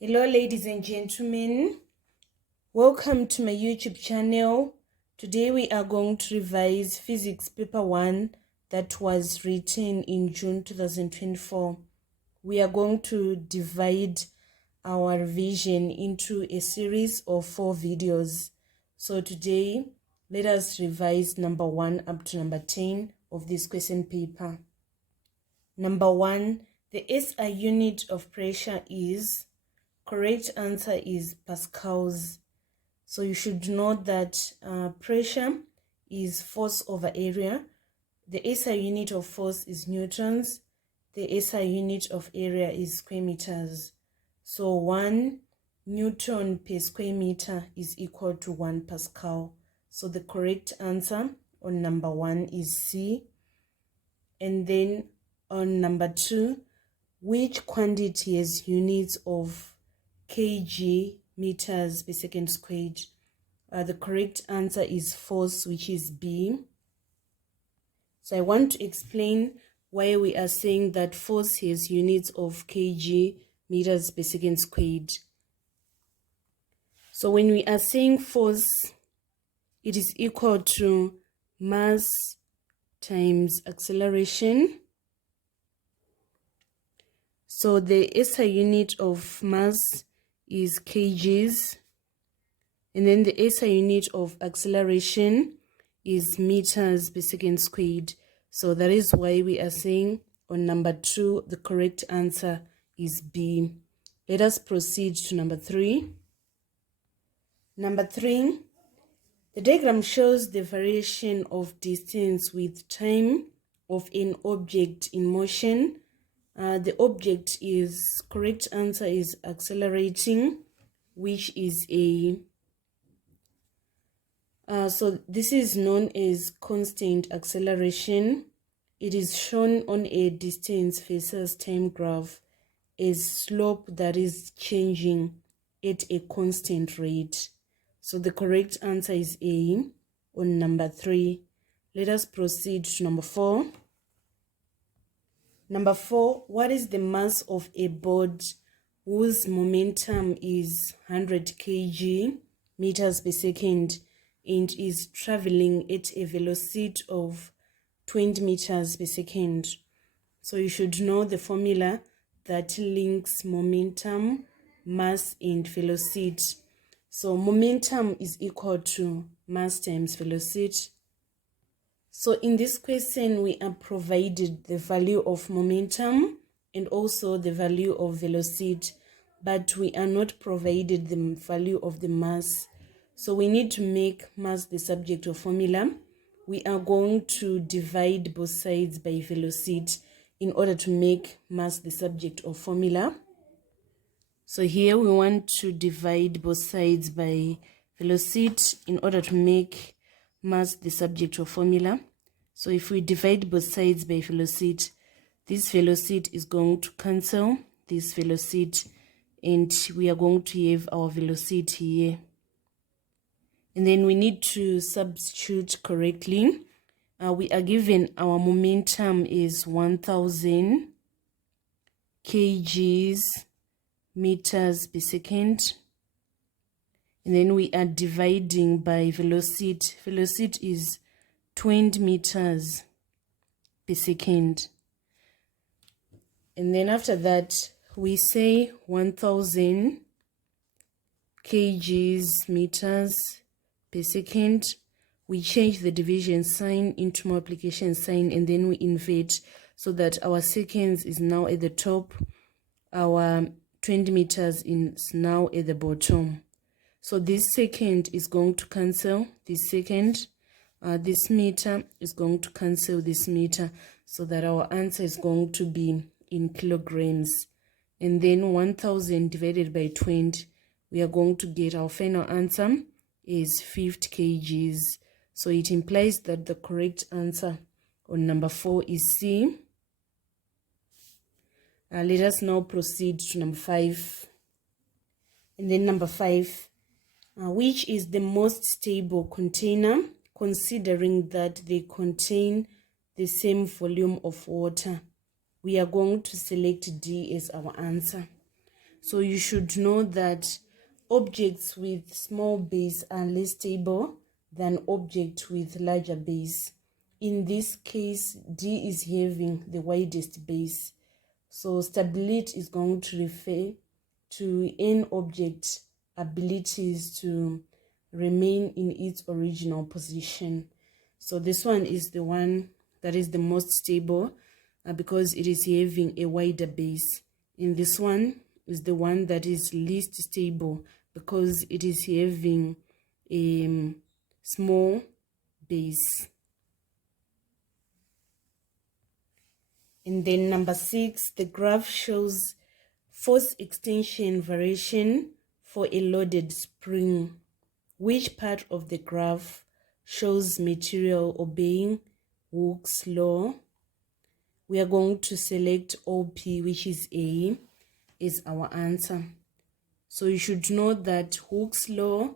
Hello ladies and gentlemen, welcome to my YouTube channel. Today we are going to revise physics paper 1 that was written in June 2024. We are going to divide our revision into a series of 4 videos. So today let us revise number 1 up to number 10 of this question paper. Number 1, the SI unit of pressure is. Correct answer is pascals. So you should know that pressure is force over area. The SI unit of force is newtons. The SI unit of area is square meters. So 1 Newton per square meter is equal to 1 Pascal. So the correct answer on number 1 is C. And then on number 2, which quantity has units of kg meters per second squared? The correct answer is force, which is B. So I want to explain why we are saying that force has units of kg meters per second squared. So when we are saying force, it is equal to mass times acceleration. So the SI unit of mass is kgs, and then the SI unit of acceleration is meters per second squared. So that is why we are saying on number 2, the correct answer is B. Let us proceed to number 3. Number 3, the diagram shows the variation of distance with time of an object in motion. The object is, correct answer is accelerating, which is A. So this is known as constant acceleration. It is shown on a distance versus time graph as slope that is changing at a constant rate. So the correct answer is A on number 3. Let us proceed to number 4. Number 4, what is the mass of a board whose momentum is 100 kg meters per second and is traveling at a velocity of 20 meters per second? So you should know the formula that links momentum, mass, and velocity. So momentum is equal to mass times velocity. So in this question, we are provided the value of momentum and also the value of velocity, but we are not provided the value of the mass. So we need to make mass the subject of formula. We are going to divide both sides by velocity in order to make mass the subject of formula. So here we want to divide both sides by velocity in order to make mass the subject of formula. So if we divide both sides by velocity, this velocity is going to cancel this velocity, and we are going to have our velocity here. And then we need to substitute correctly. We are given our momentum is 1000 kgs meters per second. And then we are dividing by velocity. Velocity is 20 meters per second. And then after that, we say 1000 kgs meters per second. We change the division sign into multiplication sign, and then we invert so that our seconds is now at the top. Our 20 meters is now at the bottom. So this second is going to cancel this second. This meter is going to cancel this meter, so that our answer is going to be in kilograms. And then 1000 divided by 20, we are going to get our final answer is 50 kgs. So it implies that the correct answer on number 4 is C. Let us now proceed to number 5. And then number 5, which is the most stable container, considering that they contain the same volume of water? We are going to select D as our answer. So you should know that objects with small base are less stable than objects with larger base. In this case, D is having the widest base. So stability is going to refer to an object's abilities to remain in its original position. So this one is the one that is the most stable because it is having a wider base. And this one is the one that is least stable because it is having a small base. And then number 6, the graph shows force extension variation for a loaded spring. Which part of the graph shows material obeying Hooke's law? We are going to select OP, which is A, is our answer. So you should know that Hooke's law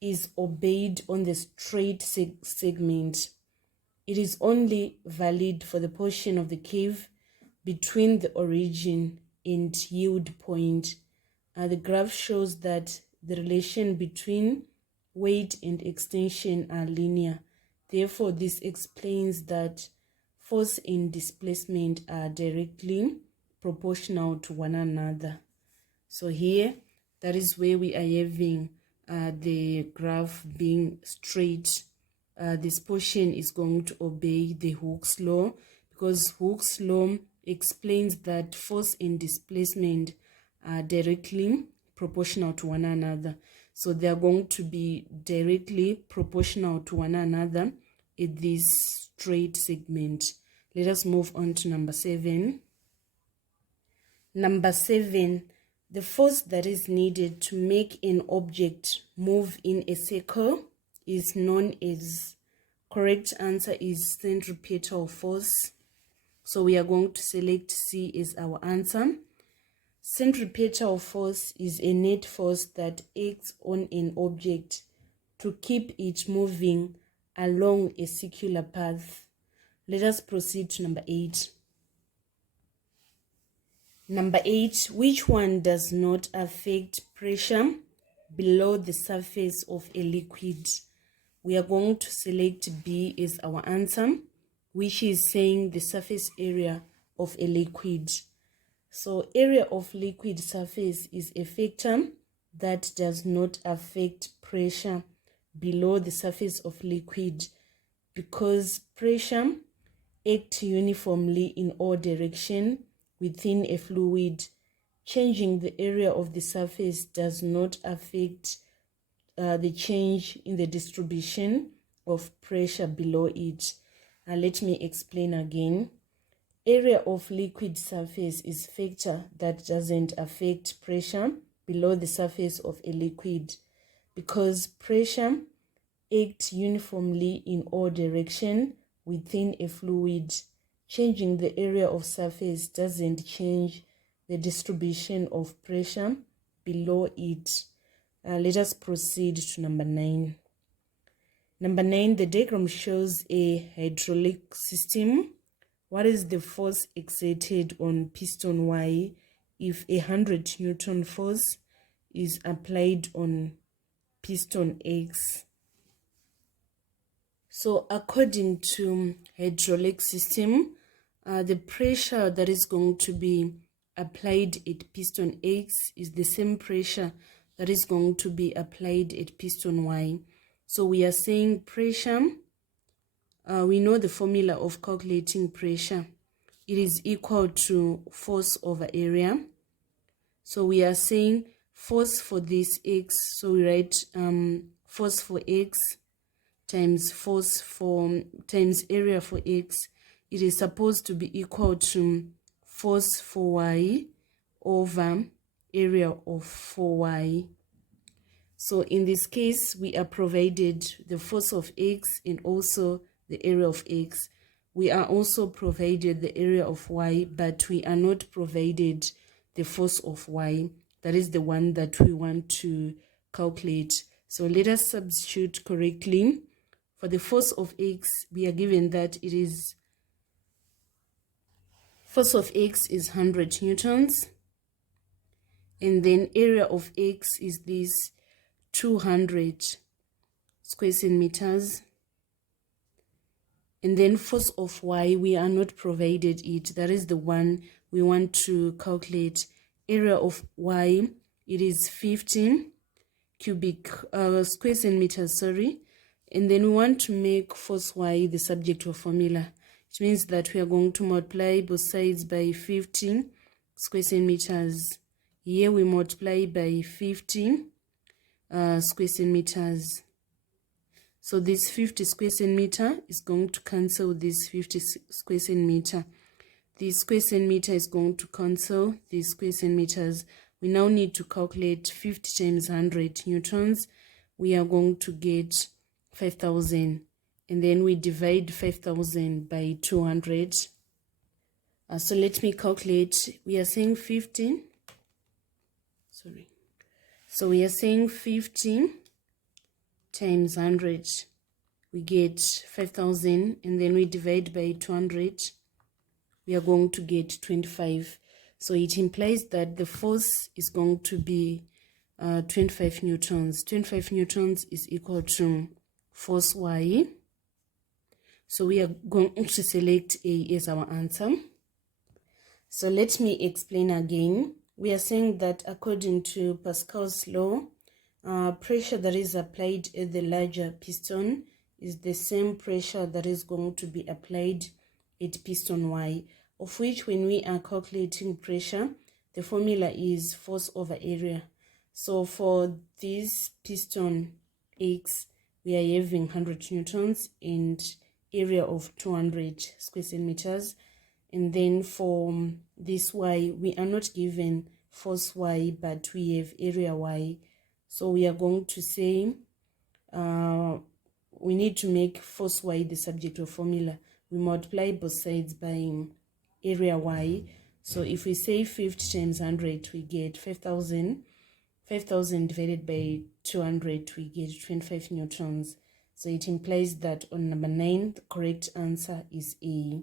is obeyed on the straight segment. It is only valid for the portion of the curve between the origin and yield point. The graph shows that the relation between weight and extension are linear. Therefore, this explains that force and displacement are directly proportional to one another. So here, that is where we are having the graph being straight. This portion is going to obey the Hooke's law because Hooke's law explains that force and displacement are directly proportional to one another. So they are going to be directly proportional to one another in this straight segment. Let us move on to number 7. Number 7, the force that is needed to make an object move in a circle is known as, correct answer is centripetal force. So we are going to select C as our answer. Centripetal force is a net force that acts on an object to keep it moving along a circular path. Let us proceed to number 8. Number 8, which one does not affect pressure below the surface of a liquid? We are going to select B as our answer, which is saying the surface area of a liquid. So area of liquid surface is a factor that does not affect pressure below the surface of liquid because pressure acts uniformly in all directions within a fluid. Changing the area of the surface does not affect the change in the distribution of pressure below it. Let me explain again. Area of liquid surface is factor that doesn't affect pressure below the surface of a liquid because pressure acts uniformly in all directions within a fluid. Changing the area of surface doesn't change the distribution of pressure below it. Let us proceed to number 9. Number 9, the diagram shows a hydraulic system. What is the force exerted on piston Y if 100 Newton force is applied on piston X? So according to hydraulic system, the pressure that is going to be applied at piston X is the same pressure that is going to be applied at piston Y. So we are saying pressure, we know the formula of calculating pressure. It is equal to force over area. So we are saying force for this X, so we write force for X times force for times area for X. It is supposed to be equal to force for Y over area of 4Y. So in this case, we are provided the force of X and also the area of X. We are also provided the area of Y, but we are not provided the force of Y. That is the one that we want to calculate. So let us substitute correctly. For the force of X, we are given that it is, force of X is 100 newtons. And then area of X is this 200 square centimeters. And then force of Y, we are not provided it. That is the one we want to calculate. Area of Y, it is 15 cubic square centimeters, sorry. And then we want to make force Y the subject of formula. It means that we are going to multiply both sides by 15 square centimeters. Here we multiply by 15 square centimeters. So this 50 square centimeter is going to cancel this 50 square centimeter. This square centimeter is going to cancel these square centimeters. We now need to calculate 50 times 100 newtons. We are going to get 5,000. And then we divide 5,000 by 200. So let me calculate. We are saying 15. Sorry. So we are saying 15 times 100. We get 5,000. And then we divide by 200. We are going to get 25. So it implies that the force is going to be 25 newtons. 25 newtons is equal to force Y. So we are going to select A as our answer. So let me explain again. We are saying that according to Pascal's law, pressure that is applied at the larger piston is the same pressure that is going to be applied at piston Y, of which when we are calculating pressure, the formula is force over area. So for this piston X, we are having 100 newtons and area of 200 square centimeters. And then for this Y, we are not given force Y, but we have area Y. So we are going to say we need to make force Y the subject of formula. We multiply both sides by area Y. So if we say 50 times 100, we get 5,000. 5,000 divided by 200, we get 25 newtons. So it implies that on number 9, the correct answer is A.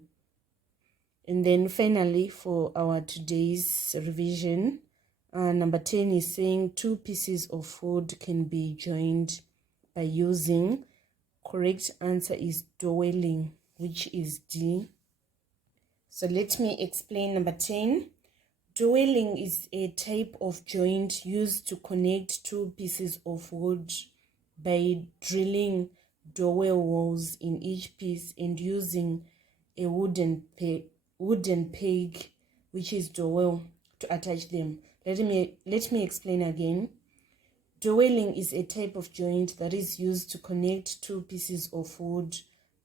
And then finally, for our today's revision, number 10 is saying 2 pieces of wood can be joined by using. Correct answer is doweling, which is D. So let me explain number 10. Doweling is a type of joint used to connect 2 pieces of wood by drilling dowel holes in each piece and using a wooden peg, which is dowel, to attach them. Let me explain again. Doweling is a type of joint that is used to connect 2 pieces of wood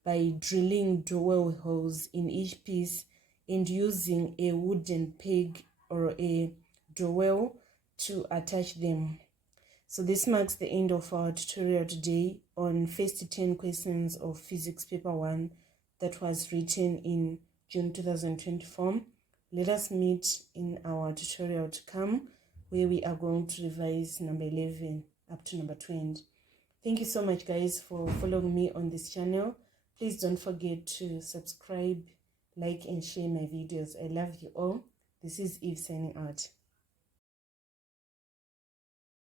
by drilling dowel holes in each piece and using a wooden peg or a dowel to attach them. So this marks the end of our tutorial today on first 10 questions of physics paper 1 that was written in June 2024. Let us meet in our tutorial to come, where we are going to revise number 11 up to number 20. Thank you so much, guys, for following me on this channel. Please don't forget to subscribe, like, and share my videos. I love you all. This is Eve signing out.